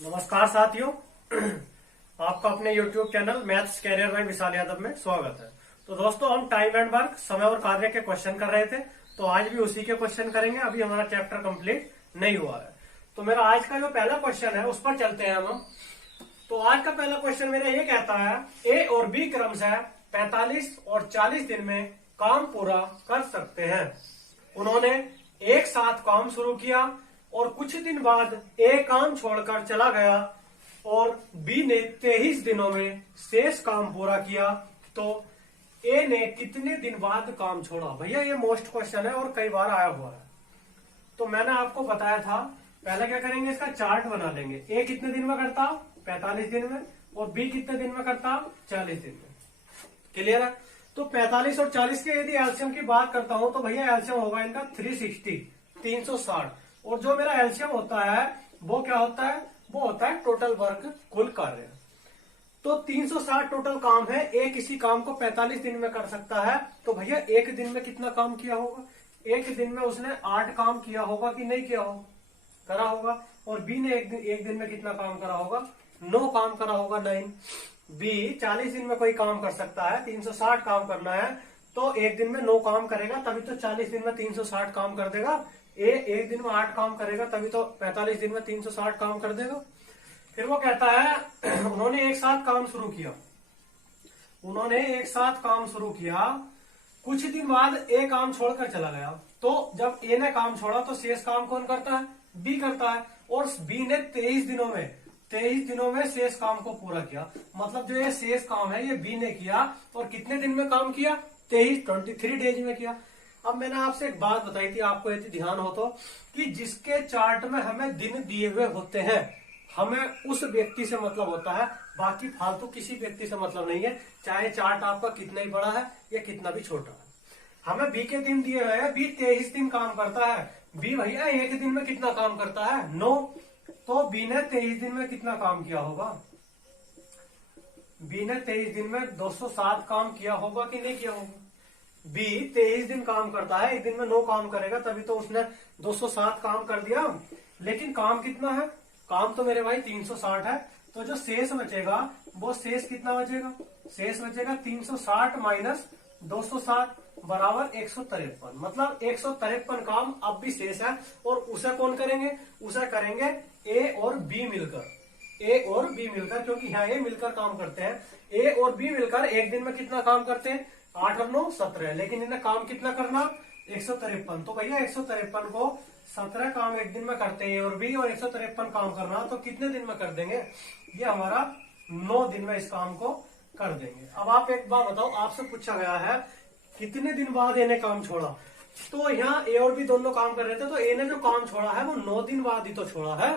नमस्कार साथियों। आपका अपने YouTube channel maths career by Vishal Yadav में स्वागत है। तो दोस्तों, हम टाइम एंड वर्क, समय और कार्य के क्वेश्चन कर रहे थे, तो आज भी उसी के क्वेश्चन करेंगे। अभी हमारा चैप्टर कंप्लीट नहीं हुआ है, तो मेरा आज का जो पहला क्वेश्चन है उस पर चलते हैं हम। तो आज का पहला क्वेश्चन मेरा ये कहता है, ए और बी क्रमशः 45 और 40 दिन में काम पूरा कर सकते हैं। उन्होंने एक साथ काम शुरू किया और कुछ दिन बाद ए काम छोड़कर चला गया और बी ने 23 दिनों में शेष काम पूरा किया, तो ए ने कितने दिन बाद काम छोड़ा? भैया ये मोस्ट क्वेश्चन है और कई बार आया हुआ है। तो मैंने आपको बताया था, पहले क्या करेंगे, इसका चार्ट बना लेंगे। ए कितने दिन में करता? 45 दिन में। और बी कितने दिन में करता? 40 दिन में। क्लियर है? तो 45 और 40 के यदि एलसीएम की बात करता हूं तो भैया एलसीएम होगा इनका 360 और जो मेरा एलसीएम होता है वो क्या होता है? वो होता है टोटल वर्क, कुल कार्य। तो 360 टोटल काम है। एक इसी काम को 45 दिन में कर सकता है, तो भैया एक दिन में कितना काम किया होगा? एक दिन में उसने 8 काम किया होगा कि नहीं किया होगा? करा होगा। और बी ने एक दिन में कितना काम करा होगा? 9 काम करा होगा, 9। बी 40 दिन में कोई काम कर सकता है, 360 काम करना है, तो एक दिन में 9 काम करेगा, तभी तो 40 दिन में 360 काम कर देगा। ए एक दिन में 8 काम करेगा, तभी तो 45 दिन में 360 काम कर देगा। फिर वो कहता है उन्होंने एक साथ काम शुरू किया। उन्होंने एक साथ काम शुरू किया, कुछ दिन बाद ए काम छोड़कर चला गया। तो जब ए ने काम छोड़ा तो शेष काम कौन करता है? बी करता है। और बी ने 23 दिनों में शेष काम को पूरा किया। मतलब जो ये शेष काम है ये बी ने किया, और कितने दिन में काम किया? 23 डेज में किया। अब मैंने आपसे एक बात बताई थी, आपको यदि ध्यान हो तो, कि जिसके चार्ट में हमें दिन दिए हुए होते हैं, हमें उस व्यक्ति से मतलब होता है, बाकी फालतू किसी व्यक्ति से मतलब नहीं है, चाहे चार्ट आपका कितना ही बड़ा है या कितना भी छोटा है। हमें बी के दिन दिए हुए हैं, बी 23 दिन काम करता है। बी भैया एक दिन में कितना काम करता है? 9। तो बी ने 23 दिन में कितना काम किया होगा? बी ने 23 दिन में 207 काम किया होगा कि नहीं किया होगा? बी 23 दिन काम करता है, एक दिन में 9 काम करेगा, तभी तो उसने 207 काम कर दिया। लेकिन काम कितना है? काम तो मेरे भाई 360 है। तो जो शेष बचेगा वो शेष कितना बचेगा? शेष बचेगा 360 माइनस 207 बराबर 153। मतलब 153 काम अब भी शेष है, और उसे कौन करेंगे? उसे करेंगे ए और बी मिलकर। ए और बी मिलकर, क्योंकि यहाँ ये मिलकर काम करते हैं। ए और बी मिलकर एक दिन में कितना काम करते हैं? 8 और 9 17। लेकिन इन्हें काम कितना करना? 153। तो भैया 153 को 17 काम एक दिन में करते हैं और बी, और 153 काम करना, तो कितने दिन में कर देंगे? ये हमारा 9 दिन में इस काम को कर देंगे। अब आप एक बात बताओ, आपसे पूछा गया है कितने दिन बाद इन्हें काम छोड़ा, तो यहाँ ए और बी दोनों काम कर रहे थे, तो ए ने जो काम छोड़ा है वो 9 दिन बाद ही तो छोड़ा है।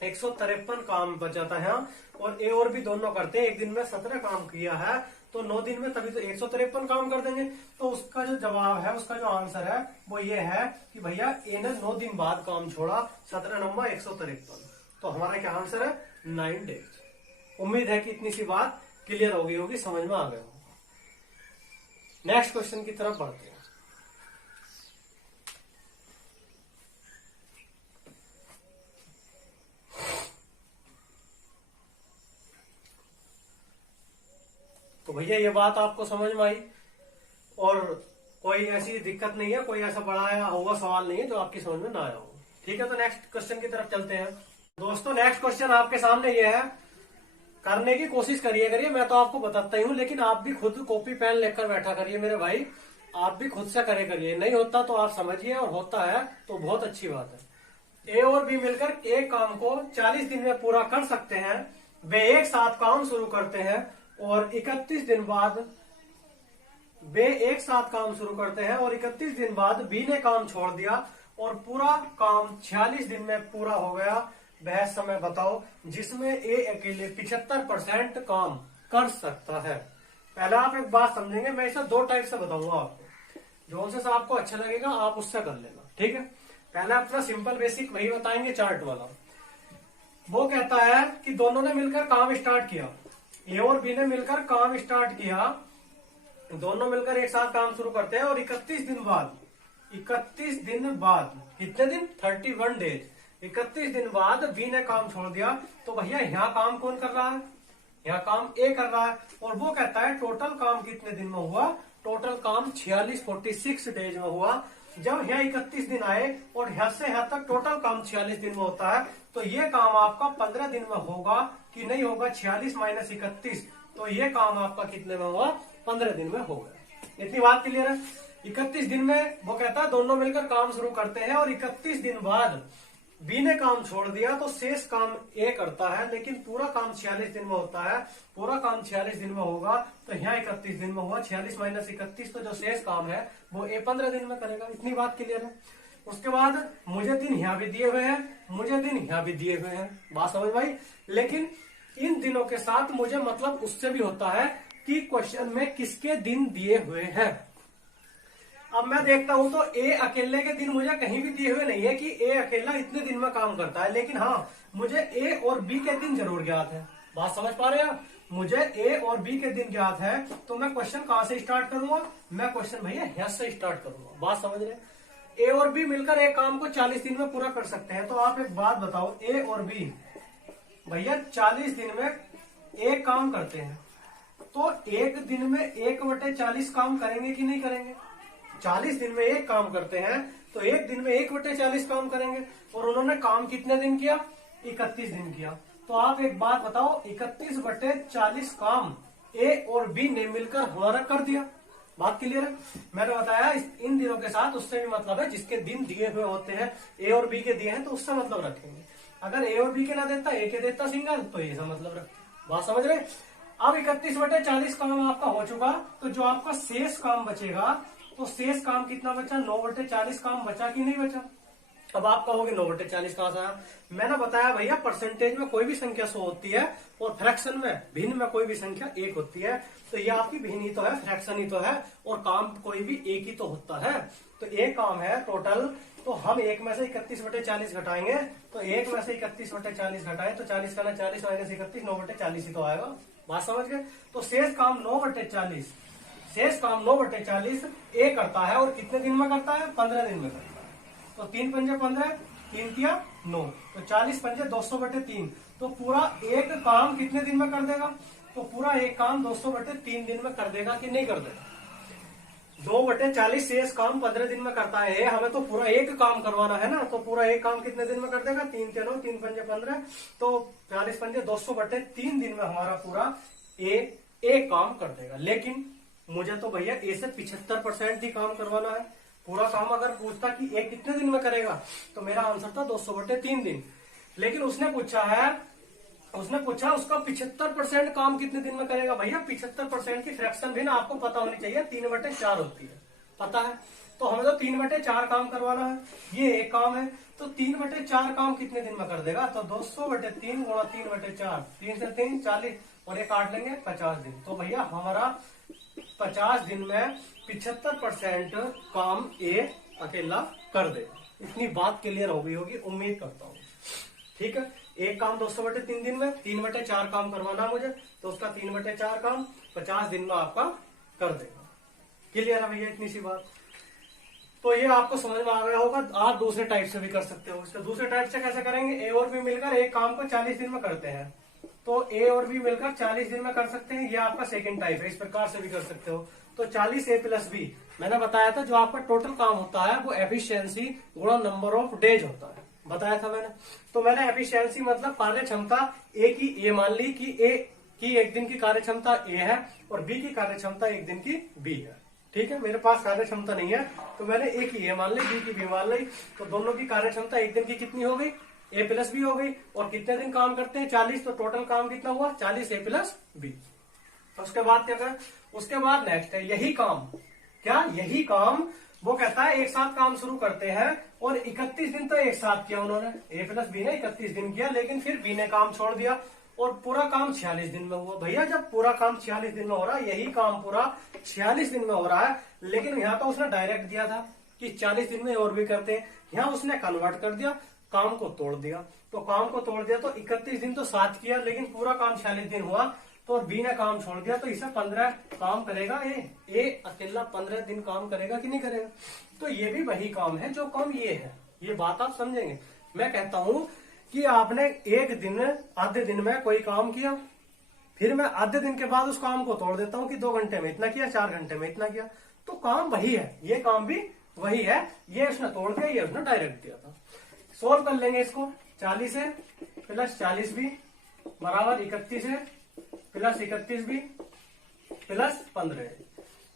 153 काम बचाता है, और ए और बी दोनों करते हैं, एक दिन में 17 काम किया है, तो 9 दिन में तभी तो 153 काम कर देंगे। तो उसका जो जवाब है, उसका जो आंसर है वो ये है कि भैया ए ने 9 दिन बाद काम छोड़ा, 17 नंबर 153। तो हमारा क्या आंसर है? 9 डेज। उम्मीद है कि इतनी सी बात क्लियर हो गई होगी, समझ में आ गया होगा। नेक्स्ट क्वेश्चन की तरफ बढ़ते हैं। तो भैया ये बात आपको समझ में आई, और कोई ऐसी दिक्कत नहीं है, कोई ऐसा बड़ा आया होगा सवाल नहीं है जो आपकी समझ में ना आया हो। ठीक है, तो नेक्स्ट क्वेश्चन की तरफ चलते हैं। दोस्तों, नेक्स्ट क्वेश्चन आपके सामने ये है, करने की कोशिश करिए। मैं तो आपको बताता ही हूँ, लेकिन आप भी खुद कॉपी पेन लेकर बैठा करिए मेरे भाई। आप भी खुद से करिए। नहीं होता तो आप समझिए, और होता है तो बहुत अच्छी बात है। ए और बी मिलकर एक काम को 40 दिन में पूरा कर सकते हैं। वे एक साथ काम शुरू करते हैं और 31 दिन बाद बी ने काम छोड़ दिया और पूरा काम 46 दिन में पूरा हो गया। वह समय बताओ जिसमें ए अकेले 75% काम कर सकता है। पहले आप एक बात समझेंगे, मैं इसे 2 टाइप से बताऊंगा आपको, जो से आपको अच्छा लगेगा आप उससे कर लेना। ठीक है, पहले अपना सिंपल बेसिक वही बताएंगे, चार्ट वाला। वो कहता है कि दोनों ने मिलकर काम स्टार्ट किया, ए और बी ने मिलकर काम स्टार्ट किया, दोनों मिलकर एक साथ काम शुरू करते हैं, और 31 दिन बाद कितने दिन? 31 डेज। 31 दिन बाद बी ने काम छोड़ दिया, तो भैया यहाँ काम कौन कर रहा है? यहाँ काम ए कर रहा है, और वो कहता है टोटल काम कितने दिन में हुआ? टोटल काम 46 डेज में हुआ। जब यहाँ 31 दिन आए और यहाँ से यहाँ तक टोटल काम 46 दिन में होता है, तो ये काम आपका 15 दिन में होगा कि नहीं होगा? 46 माइनस 31, तो ये काम आपका कितने में हुआ? 15 दिन में होगा। इतनी बात क्लियर है? 31 दिन में वो कहता है दोनों मिलकर काम शुरू करते हैं, और 31 दिन बाद बी ने काम छोड़ दिया तो शेष काम ए करता है, लेकिन पूरा काम 46 दिन में होता है। पूरा काम 46 दिन में होगा, तो यहाँ 31 दिन में हुआ। 46 माइनस 31, तो जो शेष काम है वो ए 15 दिन में करेगा। इतनी बात क्लियर है? उसके बाद मुझे दिन यहाँ भी दिए हुए हैं, मुझे दिन यहाँ भी दिए हुए हैं, बात समझ भाई। लेकिन इन दिनों के साथ मुझे मतलब उससे भी होता है कि क्वेश्चन में किसके दिन दिए हुए हैं। अब मैं देखता हूं तो ए अकेले के दिन मुझे कहीं भी दिए हुए नहीं है कि ए अकेला इतने दिन में काम करता है, लेकिन हाँ मुझे ए और बी के दिन जरूर ज्ञात है। बात समझ पा रहे हैं? मुझे ए और बी के दिन ज्ञात है, तो मैं क्वेश्चन कहां से स्टार्ट करूंगा? मैं क्वेश्चन भैया यहाँ से स्टार्ट करूंगा। बात समझ रहे? ए और बी मिलकर एक काम को 40 दिन में पूरा कर सकते हैं। तो आप एक बात बताओ, ए और बी भैया 40 दिन में एक काम करते हैं, तो एक दिन में 1/40 काम करेंगे कि नहीं करेंगे? 40 दिन में एक काम करते हैं, तो एक दिन में 1/40 काम करेंगे, और उन्होंने काम कितने दिन किया? 31 दिन किया। तो आप एक बात बताओ, 31/40 काम ए और बी ने मिलकर हमारा कर दिया। बात क्लियर है? मैंने बताया इन दिनों के साथ उससे भी मतलब है, जिसके दिन दिए हुए होते हैं ए और बी के दिए हैं तो उससे मतलब रखेंगे। अगर ए और बी के ना देता, ए के देता सिंगल, तो ऐसा मतलब रख। बात समझ रहे? अब 31/40 काम आपका हो चुका, तो जो आपका शेष काम बचेगा, तो शेष काम कितना बचा? 9/40 काम बचा कि नहीं बचा? अब आप कहोगे 9/40 कहां से आया? मैंने बताया भैया परसेंटेज में कोई भी संख्या 100 होती है, और फ्रैक्शन में भिन्न में कोई भी संख्या 1 होती है। तो ये आपकी भिन्न ही तो है, फ्रैक्शन ही तो है, और काम कोई भी एक ही तो होता है। तो एक काम है टोटल, तो हम एक में से 31/40 घटाएंगे, तो एक में से 31/40 घटाए तो 40 का ना 40 माइनस 31, 9/40 ही तो आएगा। बात समझ गए? तो शेष काम 9/40, शेष काम 9/40 ए करता है, और कितने दिन में करता है? 15 दिन में करता है। तो 3 पंजे 15, 3 तिया 9, तो 40 पंजे 200/3, तो पूरा एक काम कितने दिन में कर देगा? तो पूरा एक काम 200/3 दिन में कर देगा कि नहीं कर देगा? 2/40 शेष काम 15 दिन में करता है, हमें तो पूरा एक काम करवाना है ना, तो पूरा एक काम कितने दिन में कर देगा? 3 तिया 9, 3 पंजे 15, तो 40 पंजे 200/3 दिन में हमारा पूरा एक काम कर देगा। लेकिन मुझे तो भैया ए से 75% ही काम करवाना है। पूरा काम अगर पूछता कि ए कितने दिन में करेगा, तो मेरा आंसर था 200/3 दिन। लेकिन उसने पूछा उसका 75% काम कितने दिन में करेगा। भैया 75% की फ्रैक्शन भी ना आपको पता होनी चाहिए, 3/4 होती है, पता है? तो हमें तो 3/4 काम करवाना है। ये एक काम है, तो 3/4 काम कितने दिन में कर देगा? तो 200/3 गुणा 3/4, 3 से 3 40, और ये काट लेंगे 50 दिन। तो भैया हमारा 50 दिन में 75% काम ए अकेला कर देगा। इतनी बात क्लियर हो गई होगी, उम्मीद करता हूँ। ठीक है, एक काम 200/3 दिन में 3/4 काम करवाना मुझे, तो उसका 3/4 काम 50 दिन में आपका कर देगा। क्लियर है भैया? इतनी सी बात। तो ये आपको समझ में आ गया होगा। आप दूसरे टाइप से भी कर सकते हो। इसको दूसरे टाइप से कैसे करेंगे? ए और बी मिलकर एक काम को 40 दिन में करते हैं, तो ए और बी मिलकर 40 दिन में कर सकते हैं। ये आपका सेकंड टाइप है, इस प्रकार से भी कर सकते हो। तो 40A + B मैंने बताया था, जो आपका टोटल काम होता है वो एफिशिएंसी गुणा नंबर ऑफ डेज होता है, बताया था मैंने। तो मैंने एफिशिएंसी मतलब कार्य क्षमता ए की ए मान ली कि ए की एक दिन की कार्य क्षमता ए है, और बी की कार्य क्षमता एक दिन की बी है। ठीक है, मेरे पास कार्य क्षमता नहीं है, तो मैंने ए की ए मान ली, बी की बी मान ली। तो दोनों की कार्य क्षमता एक दिन की कितनी हो गई? A + B हो गई। और कितने दिन काम करते हैं? 40, तो टोटल काम कितना हुआ? 40A + B। उसके बाद क्या करें? उसके बाद नेक्स्ट है यही काम। क्या? यही काम वो कहता है एक साथ काम शुरू करते हैं, और 31 दिन तो एक साथ किया उन्होंने, A + B ने 31 दिन किया, लेकिन फिर B ने काम छोड़ दिया, और पूरा काम 46 दिन में हुआ। भैया जब पूरा काम 46 दिन में हो रहा है, यही काम पूरा 46 दिन में हो रहा है, लेकिन यहाँ तो उसने डायरेक्ट दिया था कि 40 दिन में और भी करते हैं, यहाँ उसने कन्वर्ट कर दिया, काम को तोड़ दिया। तो काम को तोड़ दिया तो 31 दिन तो साथ किया, लेकिन पूरा काम 46 दिन हुआ, तो बी ने काम छोड़ दिया, तो इसे 15 काम करेगा। ए अकेला 15 दिन काम करेगा कि नहीं करेगा? तो ये भी वही काम है जो काम ये है। ये बात आप समझेंगे। मैं कहता हूं कि आपने एक दिन आधे दिन में कोई काम किया, फिर मैं आधे दिन के बाद उस काम को तोड़ देता हूं कि 2 घंटे में इतना किया, 4 घंटे में इतना किया, तो काम वही है, ये काम भी वही है। ये उसने तोड़ दिया, ये उसने डायरेक्ट दिया था। सोल्व कर लेंगे इसको। 40 है प्लस 40 भी बराबर 31 है प्लस 31 भी प्लस 15 है।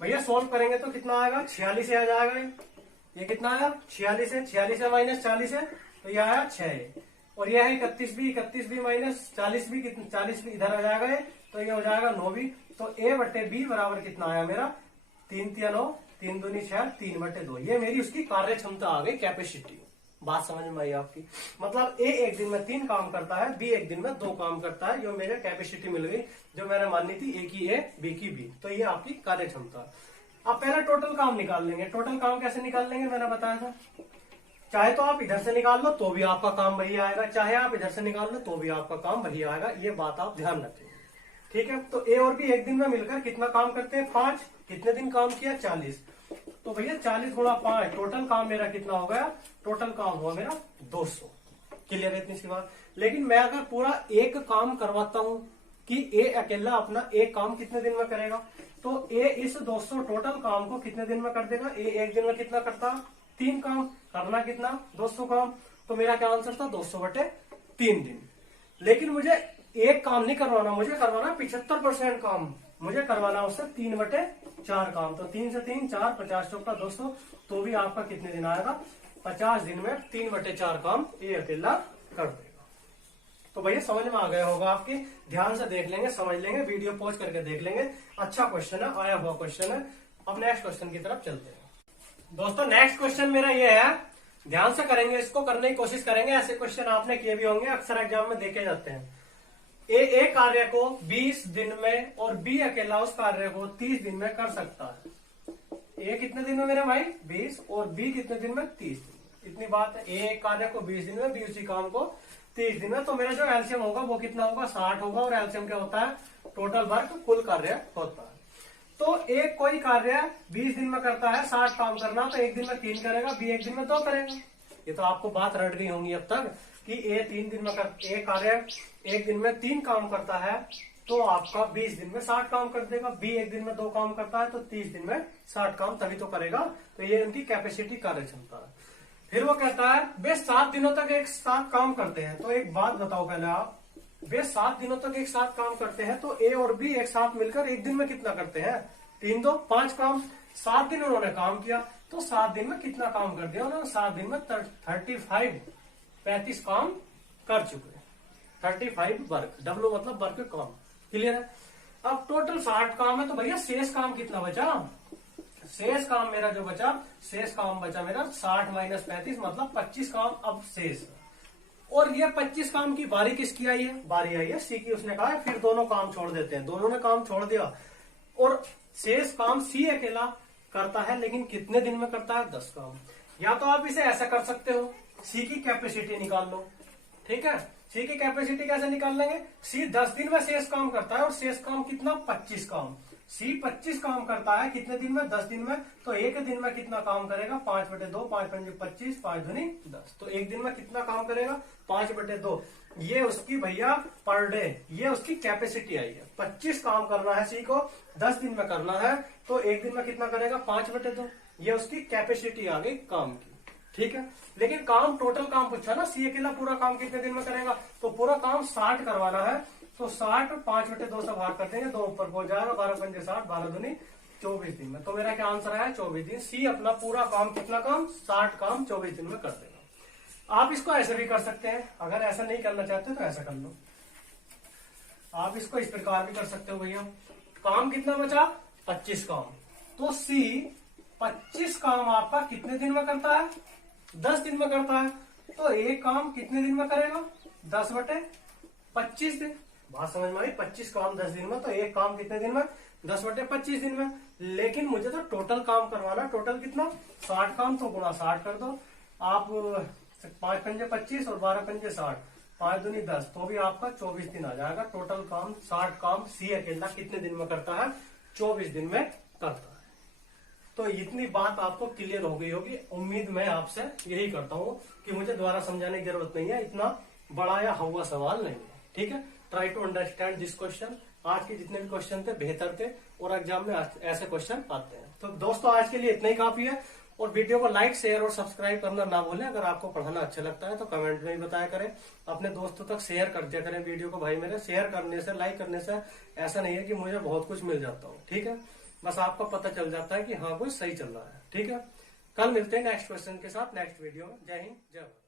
भैया सोल्व करेंगे तो कितना आएगा, 46 आ जाएगा। ये कितना आया, 46 है, 46 है माइनस 40 है तो यह आया 6 है। और यह है 31 भी माइनस 40 भी, कितना 40 भी इधर आ जाएगा ये, तो ये हो जाएगा 9 भी। तो ए बट्टे बी बराबर कितना आया मेरा, 3 3 9, 3 दूनी 6, 3/2। ये मेरी उसकी कार्य क्षमता आ गई, कैपेसिटी। बात समझ में आई आपकी? मतलब ए एक दिन में 3 काम करता है, बी एक दिन में 2 काम करता है। जो मेरे कैपेसिटी मिल गई, जो मैंने मानी थी ए की ए, बी की बी। तो ये आपकी कार्य क्षमता। अब पहले टोटल काम निकाल लेंगे। टोटल काम कैसे निकाल लेंगे मैंने बताया था। चाहे तो आप इधर से निकाल लो तो भी आपका काम वही आएगा, चाहे आप इधर से निकाल लो तो भी आपका काम वही आएगा। ये बात आप ध्यान रखेंगे, ठीक है। तो ए और बी एक दिन में मिलकर कितना काम करते हैं, 5। कितने दिन काम किया, 40। तो भैया 40 गुणा 5, टोटल काम मेरा कितना हो गया, टोटल काम हुआ मेरा 200। क्लियर है इतनी सी बात। लेकिन मैं अगर पूरा एक काम करवाता हूं कि ए अकेला अपना एक काम कितने दिन में करेगा, तो ए इस 200 टोटल काम को कितने दिन में कर देगा। ए एक दिन में कितना करता, 3 काम। करना कितना, 200 काम। तो मेरा क्या आंसर था, 200/3 दिन। लेकिन मुझे एक काम नहीं करवाना, मुझे करवाना 75% काम। मुझे करवाना उससे 3/4 काम। तो 3 से 3 4, 50 चौका 200। तो भी आपका कितने दिन आएगा, 50 दिन में 3/4 काम ये अकेला कर देगा। तो भैया समझ में आ गया होगा आपके। ध्यान से देख लेंगे, समझ लेंगे, वीडियो पॉज करके देख लेंगे। अच्छा क्वेश्चन है, आया हुआ क्वेश्चन है। अब नेक्स्ट क्वेश्चन की तरफ चलते हैं। दोस्तों नेक्स्ट क्वेश्चन मेरा ये है, ध्यान से करेंगे, इसको करने की कोशिश करेंगे। ऐसे क्वेश्चन आपने किए भी होंगे, अक्सर एग्जाम में देखे जाते हैं। ए कार्य को 20 दिन में और बी अकेला उस कार्य को 30 दिन में कर सकता है। ए कितने दिन में मेरे भाई, 20, और बी कितने दिन में, 30 दिन में। इतनी बात है। ए कार्य को 20 दिन में, बी उसी काम को 30 दिन में। तो मेरा जो एलसीएम होगा वो कितना होगा, 60 होगा। और एलसीएम क्या होता है, टोटल वर्क, कुल कार्य होता है। तो एक कोई कार्य 20 दिन में करता है, 60 काम करना, तो एक दिन में 3 करेगा, बी एक दिन में 2 करेगा। ये तो आपको बात रट गई होंगी अब तक कि ए 3 दिन में ए कार्य एक दिन में 3 काम करता है, तो आपका 20 दिन में 60 काम कर देगा। बी एक दिन में 2 काम करता है, तो 30 दिन में 60 काम तभी तो करेगा। तो ये उनकी कैपेसिटी, कार्य क्षमता है। फिर वो कहता है वे 7 दिनों तक एक साथ काम करते हैं। तो एक बात बताओ पहले आप, वे 7 दिनों तक एक साथ काम करते हैं, तो ए और बी एक साथ मिलकर एक दिन में कितना करते हैं, 3 2 5 काम। 7 दिन उन्होंने काम किया, तो 7 दिन में कितना काम कर दिया उन्होंने, 7 दिन में 35 काम कर चुके हैं। 35 वर्क, डब्ल्यू मतलब वर्क काम। क्लियर है। अब टोटल 60 काम है, तो भैया शेष काम कितना बचा, शेष काम मेरा जो बचा, शेष काम बचा मेरा 60 माइनस 35 मतलब 25 काम अब शेष। और ये 25 काम की बारी किसकी आई है, बारी आई है सी की। उसने कहा है फिर दोनों काम छोड़ देते हैं। दोनों ने काम छोड़ दिया और शेष काम सी अकेला करता है, लेकिन कितने दिन में करता है, 10 काम। या तो आप इसे ऐसा कर सकते हो, सी की कैपेसिटी निकाल लो। ठीक है, सी की कैपेसिटी कैसे निकाल लेंगे, सी 10 दिन में शेष काम करता है और शेष काम कितना, 25 काम। सी 25 काम करता है कितने दिन में, 10 दिन में। तो एक दिन में कितना काम करेगा, 5/2, 5 पंजे 25, 5 दूनी 10। तो एक दिन में कितना काम करेगा, 5/2। ये उसकी भैया पर डे, ये उसकी कैपेसिटी आई है। 25 काम करना है सी को, 10 दिन में करना है, तो एक दिन में कितना करेगा, 5/2। ये उसकी कैपेसिटी आ गई काम की। ठीक है, लेकिन काम, टोटल काम पूछा ना, सी अकेला पूरा काम कितने दिन में करेगा, तो पूरा काम 60 करवाना है। तो 60 5/2 से भाग कर देंगे, 2 ऊपर पहुंच जाएगा, 12 पंजे 60, 12 दूनी 24 दिन में। तो मेरा क्या आंसर है, 24 दिन। सी अपना पूरा काम, कितना काम, 60 काम 24 दिन में कर देगा। आप इसको ऐसे भी कर सकते हैं, अगर ऐसा नहीं करना चाहते तो ऐसा कर लो। आप इसको इस प्रकार भी कर सकते हो भैया, काम कितना बचा, 25 काम। तो सी 25 काम आपका कितने दिन में करता है, 10 दिन में करता है। तो एक काम कितने दिन में करेगा, 10/25 दिन। बात समझ में आई, 25 काम 10 दिन में, तो एक काम कितने दिन में, 10/25 दिन में। लेकिन मुझे तो टोटल काम करवाना, टोटल कितना, 60 काम। तो गुणा 60 कर दो आप, 5 पंजे 25 और 12 पंजे 60, 5 दूनी 10, तो भी आपका 24 दिन आ जाएगा। टोटल काम 60 काम सी अकेला कितने दिन में करता है, 24 दिन में करता है। तो इतनी बात आपको क्लियर हो गई होगी। उम्मीद मैं आपसे यही करता हूँ कि मुझे दोबारा समझाने की जरूरत नहीं है, इतना बड़ा या हुआ सवाल नहीं है। ठीक है, try to understand this question. आज के जितने भी क्वेश्चन थे बेहतर थे और एग्जाम में ऐसे क्वेश्चन आते हैं। तो दोस्तों आज के लिए इतना ही काफी है, और वीडियो को लाइक शेयर और सब्सक्राइब करना ना भूलें। अगर आपको पढ़ाना अच्छा लगता है तो कमेंट में भी बताया करें, अपने दोस्तों तक शेयर कर दिया करें वीडियो को। भाई मेरे शेयर करने से, लाइक करने से ऐसा नहीं है कि मुझे बहुत कुछ मिल जाता हो। ठीक है, बस आपको पता चल जाता है कि हाँ कुछ सही चल रहा है। ठीक है, कल मिलते हैं नेक्स्ट क्वेश्चन के साथ नेक्स्ट वीडियो में। जय हिंद, जय भारत।